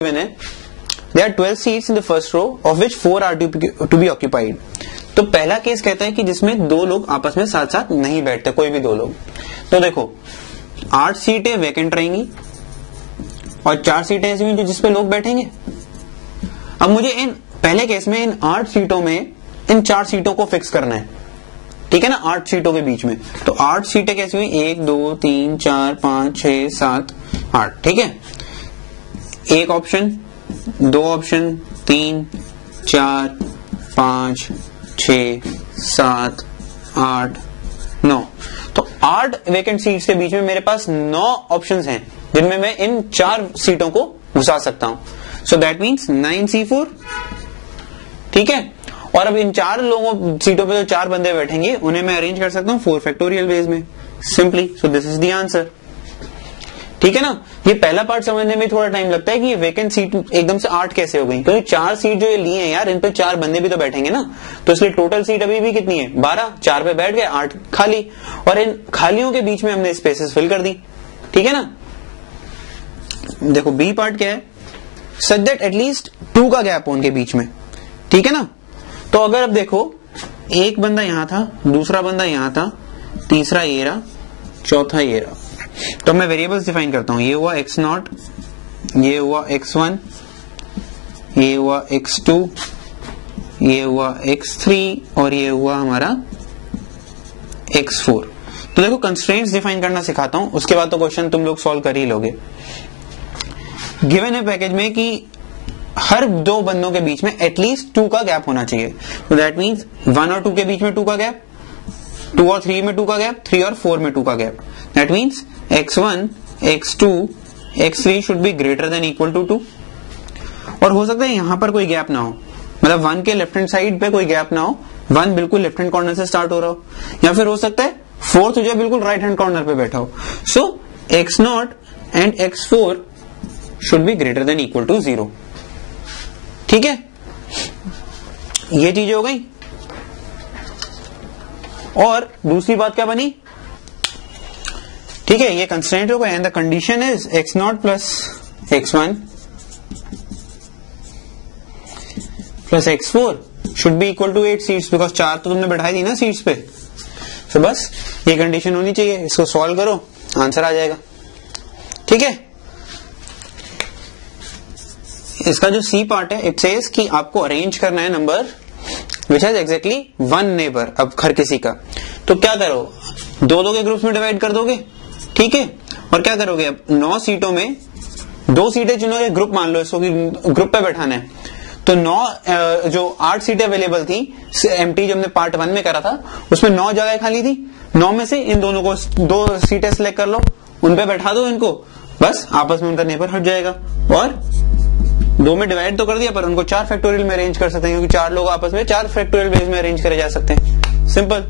There are 12 seats in the first row, of which 4 are to be occupied. तो पहला case कहता है कि जिसमें दो लोग आपस में साथ साथ नहीं बैठते, कोई भी दो लोग. तो देखो 8 सीटें वैकेंट रहेंगी और 4 सीटें ऐसी हुई जिसपे लोग बैठेंगे. अब मुझे इन पहले केस में इन 8 सीटों में इन 4 सीटों को फिक्स करना है, ठीक है ना, 8 सीटों के बीच में. तो 8 सीटें कैसी हुई, 1 2 3 4 5 6 7 8, ठीक है. एक ऑप्शन, दो ऑप्शन, 3 4 5 6 7 8 9. तो 8 वेकेंट सीट्स के बीच में मेरे पास 9 ऑप्शंस हैं जिनमें मैं इन 4 सीटों को घुसा सकता हूं. सो दैट मीन्स 9C4, ठीक है. और अब इन 4 लोगों सीटों पे जो 4 बंदे बैठेंगे उन्हें मैं अरेंज कर सकता हूं 4 फैक्टोरियल वेज में simply. So this is the answer, ठीक है ना. ये पहला पार्ट समझने में थोड़ा टाइम लगता है कि ये वेकेंट सीट एकदम से 8 कैसे हो गई, क्योंकि 4 सीट जो ये लिए हैं यार, इन पे 4 बंदे भी तो बैठेंगे ना. तो इसलिए टोटल सीट अभी भी कितनी है, 12. 4 पे बैठ गए, 8 खाली, और इन खालियों के बीच में हमने स्पेसेस फिल कर दी, ठीक है ना. देखो बी पार्ट क्या है, सच दैट एटलीस्ट 2 का गैप हो उनके बीच में, ठीक है ना. तो अगर अब देखो एक बंदा यहां था, दूसरा बंदा यहां था, तीसरा ये रहा, चौथा ये रहा. तो मैं वेरिएबल्स डिफाइन करता हूं. ये हुआ x0, ये हुआ x1, ये हुआ x2, ये हुआ x3 और ये हुआ हमारा x4. तो देखो कंस्ट्रेंट्स डिफाइन करना सिखाता हूं, उसके बाद तो क्वेश्चन तुम लोग सॉल्व कर ही लोगे. गिवन है पैकेज में कि हर दो बंदों के बीच में एटलीस्ट 2 का गैप होना चाहिए. तो दैट मीन्स 1 और 2 के बीच में 2 का गैप, 2 और 3 में 2 का गैप, 3 और 4 में 2 का gap. That means x1, x2, x3 should be greater than equal to 2. और हो सकता है यहां पर कोई गैप ना हो, मतलब 1 के लेफ्ट हैंड साइड पे कोई गैप ना हो, 1 बिल्कुल लेफ्ट हैंड कॉर्नर से स्टार्ट हो रहा हो, या फिर हो सकता है 4th जो बिल्कुल राइट हैंड कॉर्नर पे बैठा हो. So x0 and x4 should be greater than equal to 0, ठीक है. ये चीज हो गई. और दूसरी बात क्या बनी, ठीक है, ये कंस्ट्रेंट होगा and the condition is x0 plus x1 plus x4 should be equal to 8 seats, because 4 तो तुमने बैठाई दी ना सीट्स पे. तो बस ये कंडीशन होनी चाहिए. इसको सॉल्व करो, आंसर आ जाएगा, ठीक है. इसका जो सी पार्ट है, इट सेज कि आपको अरेंज करना है number which has exactly 1 neighbour. अब हर किसी का, तो क्या करो, 2 के ग्रुप्स में डिवाइड कर दोगे, ठीक है. और क्या करोगे, अब 9 सीटों में 2 सीटें चुनोगे, ग्रुप मान लो इसको कि ग्रुप पे बैठाना है. तो 9 जो 8 सीटें अवेलेबल थी एम्प्टी, जो हमने पार्ट 1 में करा था, उसमें 9 जगह खाली थी. 9 में से इन दोनों को 2 सीटें सिलेक्ट कर लो, उन पे बैठा दो इनको, बस आपस में उनका नेबर हट जाएगा. और 2 में डिवाइड तो कर दिया, पर उनको 4 फैक्टोरियल में अरेंज कर सकते हैं, क्योंकि 4 लोग आपस में 4 फैक्टोरियल वेज में अरेंज करे जा सकते हैं. सिंपल.